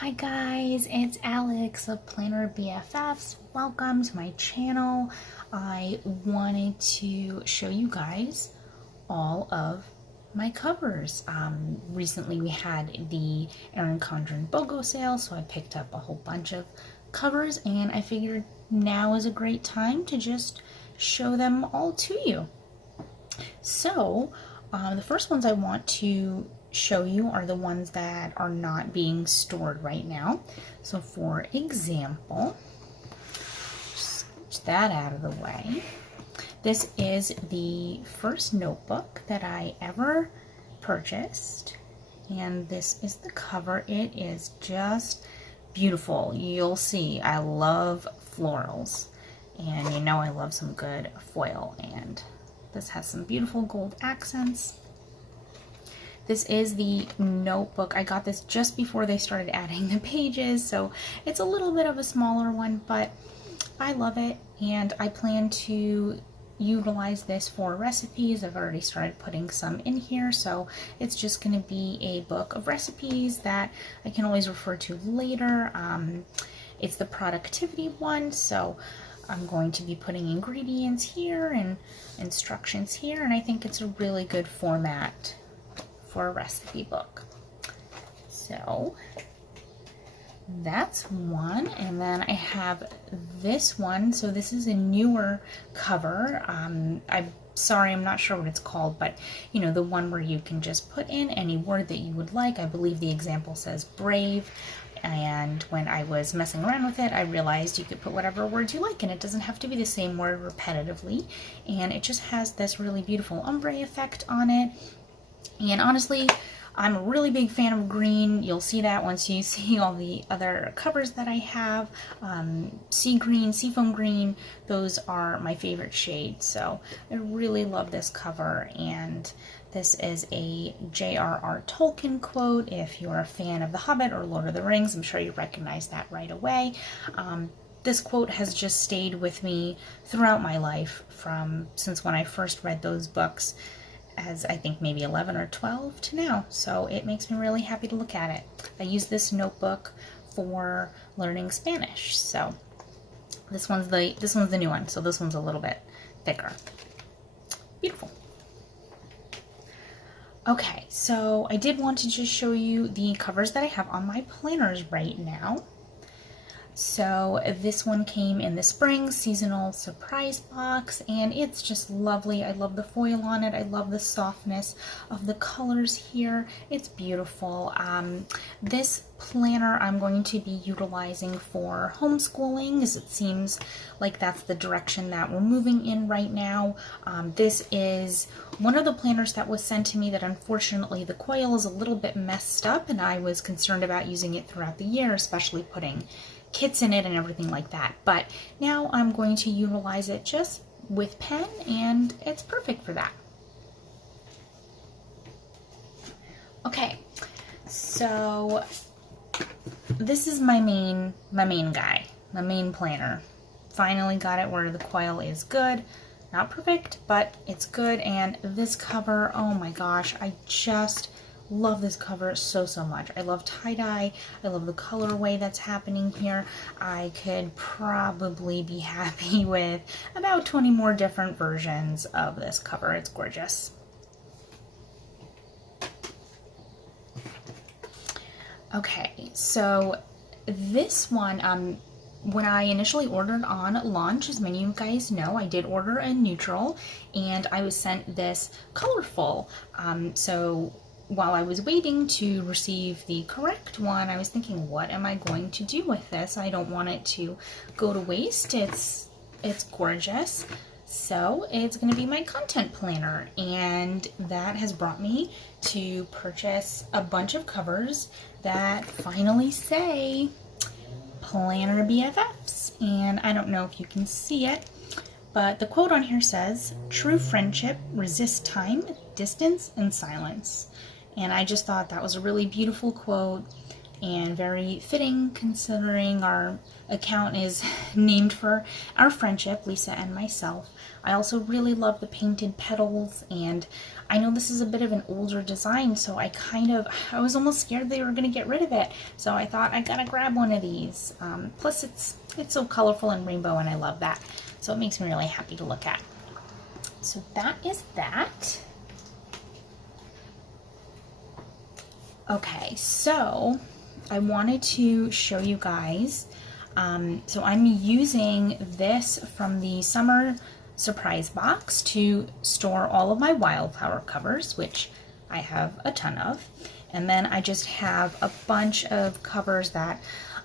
Hi guys, it's Alex of Planner BFFs. Welcome to my channel. I wanted to show you guys all of my covers. Recently we had the Erin Condren BOGO sale, so I picked up a whole bunch of covers and I figured now is a great time to just show them all to you. So the first ones I want to show you are the ones that are not being stored right now. So for example, just switch that out of the way. This is the first notebook that I ever purchased, and this is the cover. It is just beautiful. You'll see I love florals, and you know I love some good foil, and this has some beautiful gold accents. This is the notebook. I got this just before they started adding the pages, so it's a little bit of a smaller one, but I love it, and I plan to utilize this for recipes. I've already started putting some in here, so it's just going to be a book of recipes that I can always refer to later. It's the productivity one, so I'm going to be putting ingredients here and instructions here, and I think it's a really good format for a recipe book. So that's one, and then I have this one. So this is a newer cover. I'm sorry, I'm not sure what it's called, but you know, the one where you can just put in any word that you would like. I believe the example says brave, and when I was messing around with it, I realized you could put whatever words you like, and it doesn't have to be the same word repetitively, and it just has this really beautiful ombre effect on it. And honestly, I'm a really big fan of green. You'll see that once you see all the other covers that I have. Sea green, seafoam green, those are my favorite shades. So I really love this cover, and this is a J.R.R. Tolkien quote. If you're a fan of The Hobbit or Lord of the Rings, I'm sure you recognize that right away. This quote has just stayed with me throughout my life since when I first read those books, as I think maybe 11 or 12 to now, so it makes me really happy to look at it. I use this notebook for learning Spanish, so this one's the new one, so this one's a little bit thicker. Beautiful. Okay, so I did want to just show you the covers that I have on my planners right now. So this one came in the spring seasonal surprise box, and it's just lovely. I love the foil on it. I love the softness of the colors here. It's beautiful. This planner I'm going to be utilizing for homeschooling, as it seems like that's the direction that we're moving in right now. This is one of the planners that was sent to me that unfortunately the coil is a little bit messed up, and I was concerned about using it throughout the year, especially putting kits in it and everything like that. But now I'm going to utilize it just with pen, and it's perfect for that. Okay, so this is my main guy, my main planner. Finally got it where the coil is good. Not perfect, but it's good. And this cover, oh my gosh, I just love this cover so much. I love tie-dye. I love the colorway that's happening here. I could probably be happy with about 20 more different versions of this cover. It's gorgeous. Okay, so this one, when I initially ordered on launch, as many of you guys know, I did order a neutral, and I was sent this colorful. So while I was waiting to receive the correct one, I was thinking, what am I going to do with this? I don't want it to go to waste. It's gorgeous. So it's going to be my content planner, and that has brought me to purchase a bunch of covers that finally say Planner BFFs. And I don't know if you can see it, but the quote on here says, "True friendship resists time, distance, and silence." And I just thought that was a really beautiful quote, and very fitting considering our account is named for our friendship, Lisa and myself. I also really love the painted petals, and I know this is a bit of an older design, so I was almost scared they were going to get rid of it. So I thought I gotta grab one of these. Plus it's so colorful and rainbow, and I love that. So it makes me really happy to look at. So that is that. Okay, so I wanted to show you guys. So I'm using this from the summer surprise box to store all of my wildflower covers, which I have a ton of. And then I just have a bunch of covers that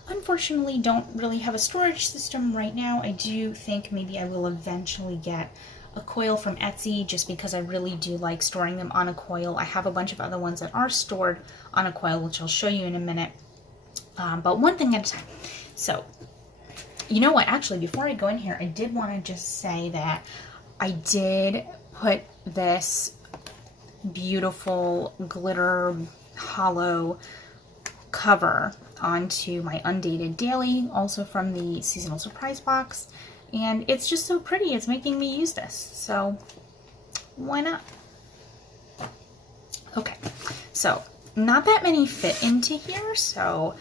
unfortunately don't really have a storage system right now. I do think maybe I will eventually get a coil from Etsy, just because I really do like storing them on a coil. I have a bunch of other ones that are stored on a coil, which I'll show you in a minute. But one thing at a time. So, you know what, actually, before I go in here, I did want to just say that I did put this beautiful glitter hollow cover onto my undated daily, also from the seasonal surprise box, and it's just so pretty. It's making me use this, so why not? Okay, so not that many fit into here, so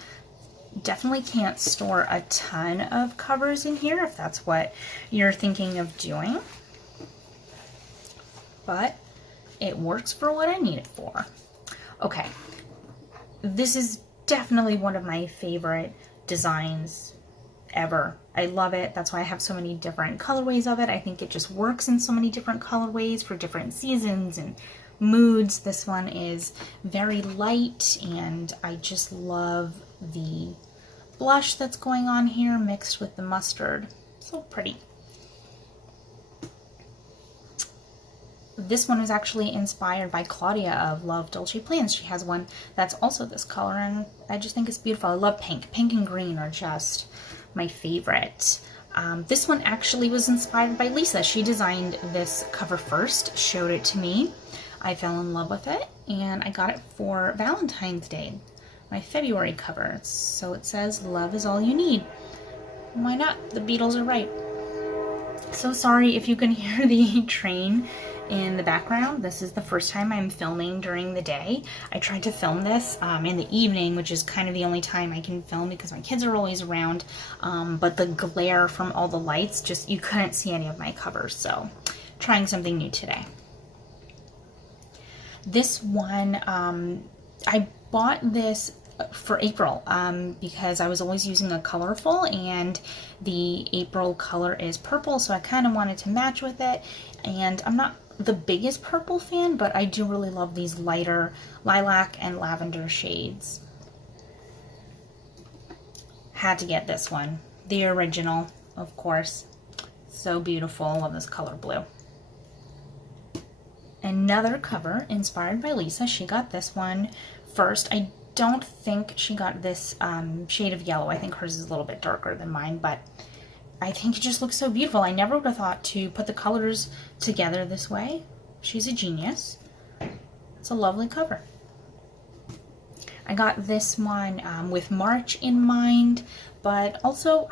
definitely can't store a ton of covers in here if that's what you're thinking of doing, but it works for what I need it for. Okay, this is definitely one of my favorite designs ever. I love it. That's why I have so many different colorways of it. I think it just works in so many different colorways for different seasons and moods. This one is very light, and I just love the blush that's going on here mixed with the mustard. So pretty. This one was actually inspired by Claudia of Love Dolce Plans. She has one that's also this color, and I just think it's beautiful. I love pink. Pink and green are just my favorite. This one actually was inspired by Lisa. She designed this cover first, showed it to me. I fell in love with it, and I got it for Valentine's Day, my February cover. So it says, "Love is all you need." Why not? The Beatles are right. So sorry if you can hear the train in the background. This is the first time I'm filming during the day. I tried to film this in the evening, which is kind of the only time I can film because my kids are always around, but the glare from all the lights, just you couldn't see any of my covers, so trying something new today. This one, I bought this for April because I was always using a colorful, and the April color is purple, so I kind of wanted to match with it. And I'm not the biggest purple fan, but I do really love these lighter lilac and lavender shades. Had to get this one, the original, of course. So beautiful. I love this color blue. Another cover inspired by Lisa. She got this one first. I don't think she got this shade of yellow. I think hers is a little bit darker than mine, but I think it just looks so beautiful. I never would have thought to put the colors together this way. She's a genius. It's a lovely cover. I got this one with March in mind, but also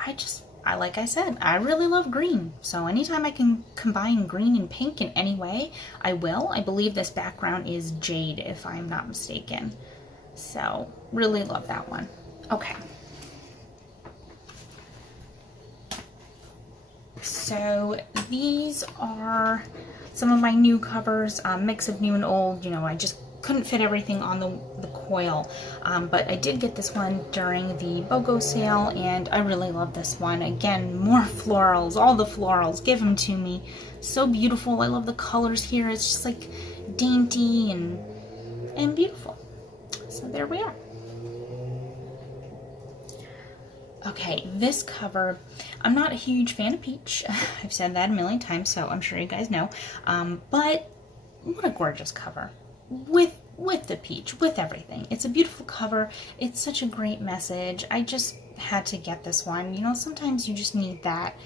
like I said, I really love green. So anytime I can combine green and pink in any way, I will. I believe this background is jade, if I'm not mistaken. So really love that one. Okay. So these are some of my new covers, mix of new and old. You know, I just couldn't fit everything on the coil, but I did get this one during the BOGO sale, and I really love this one. Again, more florals, all the florals, give them to me. So beautiful. I love the colors here. It's just like dainty and beautiful. So there we are. Okay, this cover, I'm not a huge fan of peach. I've said that a million times, so I'm sure you guys know. But what a gorgeous cover. With the peach, with everything. It's a beautiful cover. It's such a great message. I just had to get this one. You know, sometimes you just need that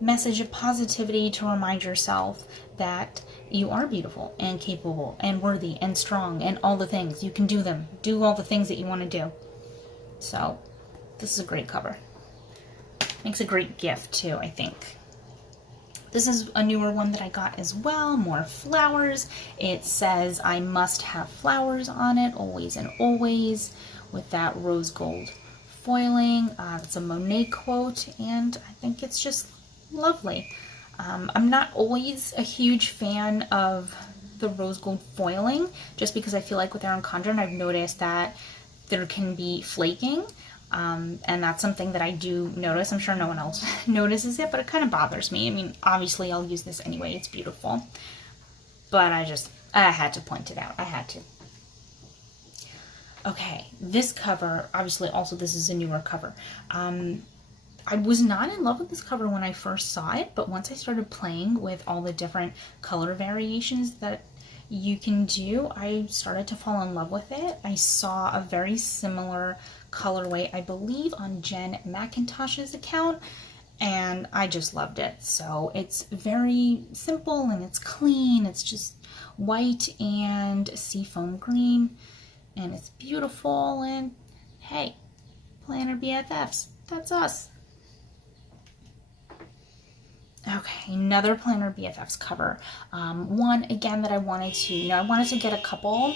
message of positivity to remind yourself that you are beautiful and capable and worthy and strong and all the things. You can do them. Do all the things that you want to do. So this is a great cover. Makes a great gift too, I think. This is a newer one that I got as well, more flowers. It says I must have flowers on it, always and always, with that rose gold foiling. It's a Monet quote, and I think it's just lovely. I'm not always a huge fan of the rose gold foiling, just because I feel like with Erin Condren, I've noticed that there can be flaking. And that's something that I do notice. I'm sure no one else notices it, but it kind of bothers me. I mean, obviously I'll use this anyway. It's beautiful. But I had to point it out. I had to. Okay, this cover, obviously also this is a newer cover. I was not in love with this cover when I first saw it, but once I started playing with all the different color variations that you can do, I started to fall in love with it. I saw a very similar colorway, I believe, on Jen McIntosh's account, and I just loved it. So it's very simple and it's clean. It's just white and seafoam green, and it's beautiful. And hey, Planner BFFs, that's us. Okay, another Planner BFFs cover. One, again, that I wanted to, I wanted to get a couple.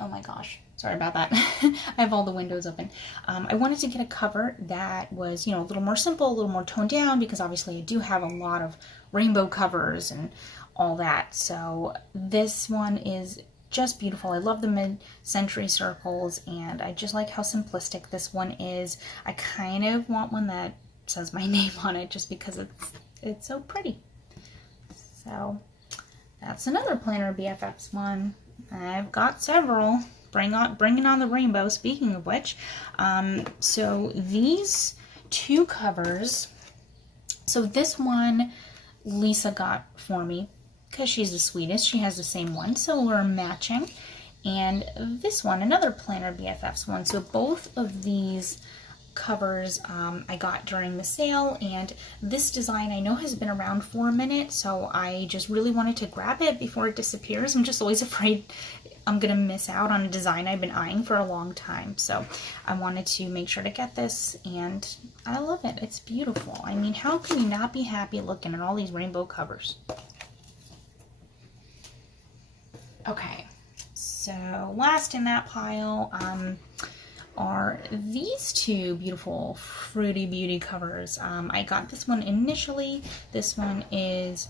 Oh my gosh, sorry about that. I have all the windows open. I wanted to get a cover that was, a little more simple, a little more toned down, because obviously I do have a lot of rainbow covers and all that. So this one is just beautiful. I love the mid-century circles, and I just like how simplistic this one is. I kind of want one that says my name on it, just because it's so pretty. So that's another Planner BFFs one. I've got several. Bringing on the rainbow, speaking of which. So these two covers, so this one Lisa got for me because she's the sweetest. She has the same one, so we're matching. And this one, another Planner BFFs one. So both of these covers I got during the sale, and this design I know has been around for a minute, so I just really wanted to grab it before it disappears. I'm just always afraid I'm gonna miss out on a design I've been eyeing for a long time, so I wanted to make sure to get this, and I love it. It's beautiful. I mean, how can you not be happy looking at all these rainbow covers? Okay, so last in that pile are these two beautiful Fruity Beauty covers. I got this one initially. This one is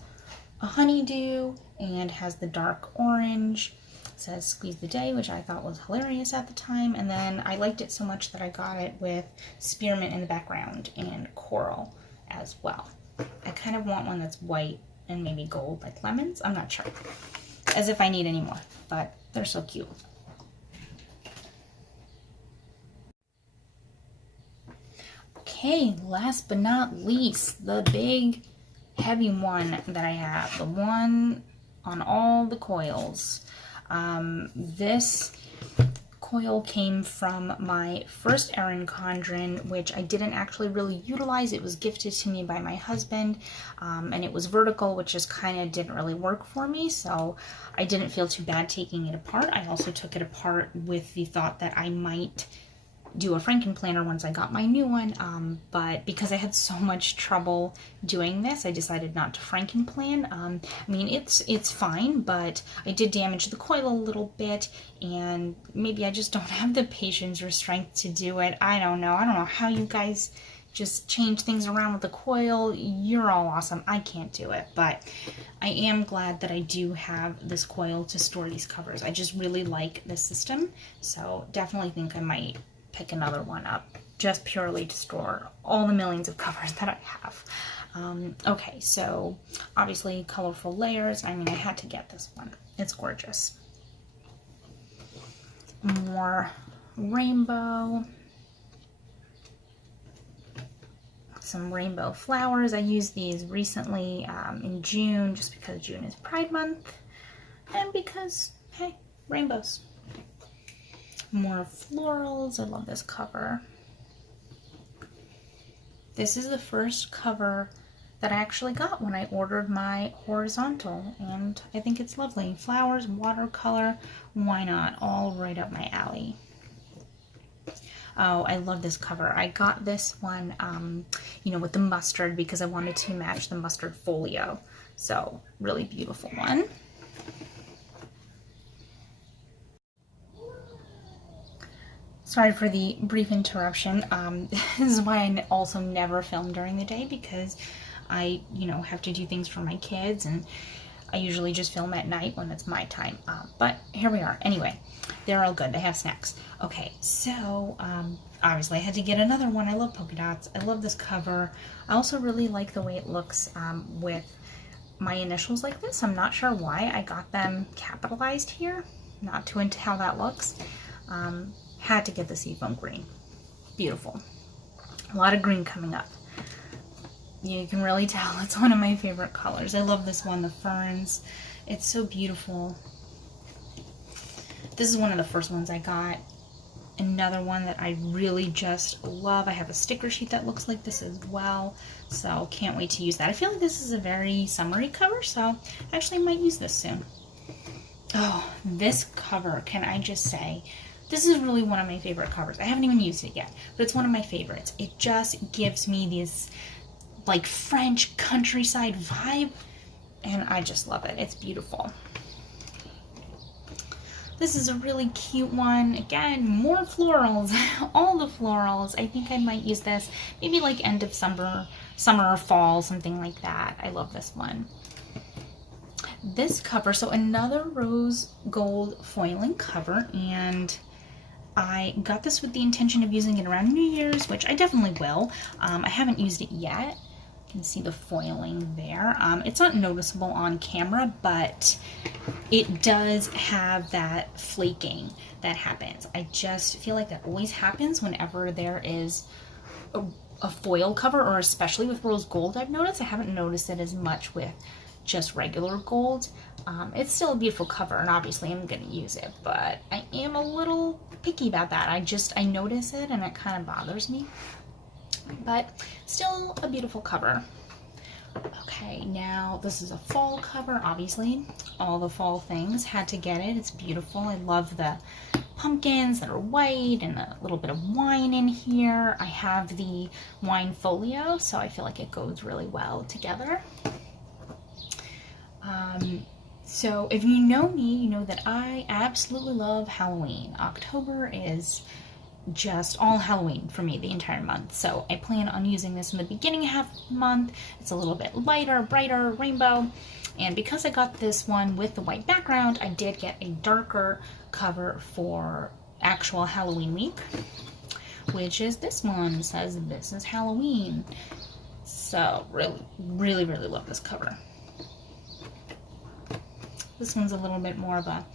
a honeydew and has the dark orange. It says Squeeze the Day, which I thought was hilarious at the time. And then I liked it so much that I got it with spearmint in the background and coral as well. I kind of want one that's white and maybe gold, like lemons. I'm not sure. As if I need any more, but they're so cute. Okay, last but not least, the big heavy one that I have, the one on all the coils. This coil came from my first Erin Condren, which I didn't actually really utilize. It was gifted to me by my husband, and it was vertical, which just kind of didn't really work for me, so I didn't feel too bad taking it apart. I also took it apart with the thought that I might do a Franken planner once I got my new one, but because I had so much trouble doing this, I decided not to Franken plan. I mean, it's fine, but I did damage the coil a little bit, and maybe I just don't have the patience or strength to do it. I don't know how you guys just change things around with the coil. You're all awesome. I can't do it, but I am glad that I do have this coil to store these covers. I just really like this system, so definitely think I might pick another one up just purely to store all the millions of covers that I have. Okay, so obviously colorful layers. I mean, I had to get this one. It's gorgeous. More rainbow. Some rainbow flowers. I used these recently in June, just because June is Pride Month and because, hey, rainbows. More florals. I love this cover. This is the first cover that I actually got when I ordered my horizontal, and I think it's lovely. Flowers, watercolor, why not? All right up my alley. Oh, I love this cover. I got this one, you know, with the mustard because I wanted to match the mustard folio. So, really beautiful one. Sorry for the brief interruption. This is why I also never film during the day, because I, you know, have to do things for my kids, and I usually just film at night when it's my time. But here we are. Anyway, they're all good. They have snacks. Okay, so obviously I had to get another one. I love polka dots. I love this cover. I also really like the way it looks with my initials like this. I'm not sure why I got them capitalized here. Not too into how that looks. Had to get the seafoam green. Beautiful. A lot of green coming up. You can really tell it's one of my favorite colors. I love this one, the ferns. It's so beautiful. This is one of the first ones I got. Another one that I really just love. I have a sticker sheet that looks like this as well, so can't wait to use that. I feel like this is a very summery cover, so I actually might use this soon. Oh, this cover, can I just say, this is really one of my favorite covers. I haven't even used it yet, but it's one of my favorites. It just gives me this like French countryside vibe, and I just love it. It's beautiful. This is a really cute one. Again, more florals, all the florals. I think I might use this maybe like end of summer or fall, something like that. I love this one. This cover, so another rose gold foiling cover, and I got this with the intention of using it around New Year's, which I definitely will. I haven't used it yet. You can see the foiling there. It's not noticeable on camera, but it does have that flaking that happens. I just feel like that always happens whenever there is a foil cover, or especially with rose gold, I've noticed. I haven't noticed it as much with just regular gold. It's still a beautiful cover, and obviously I'm going to use it, but I am a little picky about that. I notice it, and it kind of bothers me. But still a beautiful cover. Okay, now this is a fall cover. Obviously, all the fall things, had to get it. It's beautiful. I love the pumpkins that are white and a little bit of wine in here. I have the wine folio, so I feel like it goes really well together. So if you know me, you know that I absolutely love Halloween. October is just all Halloween for me the entire month. So I plan on using this in the beginning half of the month. It's a little bit lighter, brighter, rainbow. And because I got this one with the white background, I did get a darker cover for actual Halloween week, which is this one. It says this is Halloween. So really love this cover. This one's a little bit more of a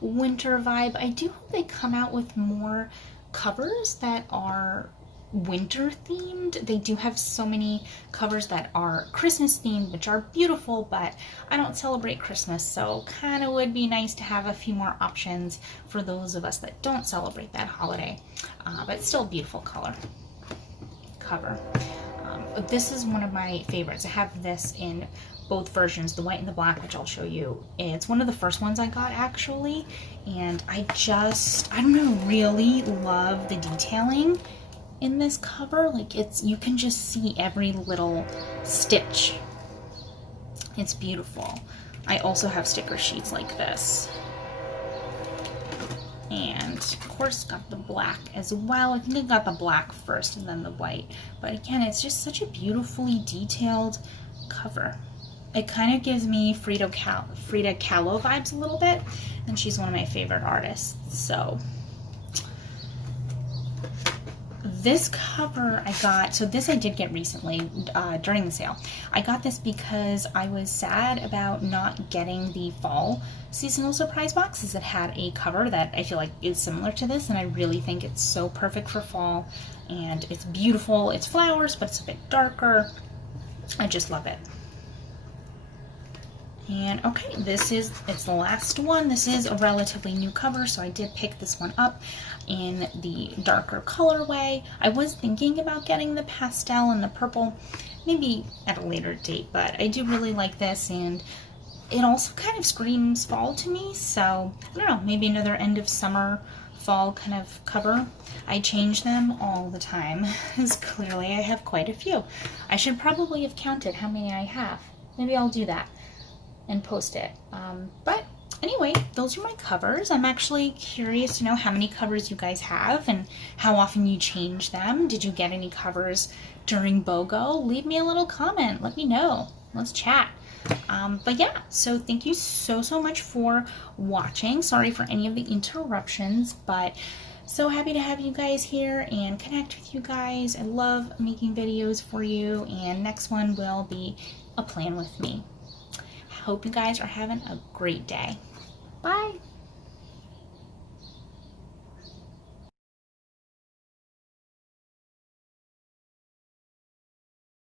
winter vibe. I do hope they come out with more covers that are winter themed. They do have so many covers that are Christmas themed, which are beautiful, but I don't celebrate Christmas, so kind of would be nice to have a few more options for those of us that don't celebrate that holiday. But still a beautiful cover. This is one of my favorites. I have this in both versions, the white and the black, which I'll show you. It's one of the first ones I got, actually, and I don't know, really love the detailing in this cover. Like, you can just see every little stitch. It's beautiful. I also have sticker sheets like this, and of course got the black as well. I think I got the black first and then the white, but again, it's just such a beautifully detailed cover. It kind of gives me Frida Kahlo vibes a little bit, and she's one of my favorite artists. So this cover I got, so this I did get recently during the sale. I got this because I was sad about not getting the fall seasonal surprise boxes that had a cover that I feel like is similar to this, and I really think it's so perfect for fall, and it's beautiful. It's flowers, but it's a bit darker. I just love it. And okay, it's the last one. This is a relatively new cover, so I did pick this one up in the darker colorway. I was thinking about getting the pastel and the purple, maybe at a later date, but I do really like this, and it also kind of screams fall to me, so I don't know, maybe another end of summer fall kind of cover. I change them all the time, because clearly I have quite a few. I should probably have counted how many I have. Maybe I'll do that and post it. But anyway, those are my covers. I'm actually curious to know how many covers you guys have and how often you change them. Did you get any covers during BOGO? Leave me a little comment. Let me know. Let's chat. But yeah, so thank you so much for watching. Sorry for any of the interruptions, but so happy to have you guys here and connect with you guys. I love making videos for you, and next one will be a plan with me. Hope you guys are having a great day. Bye.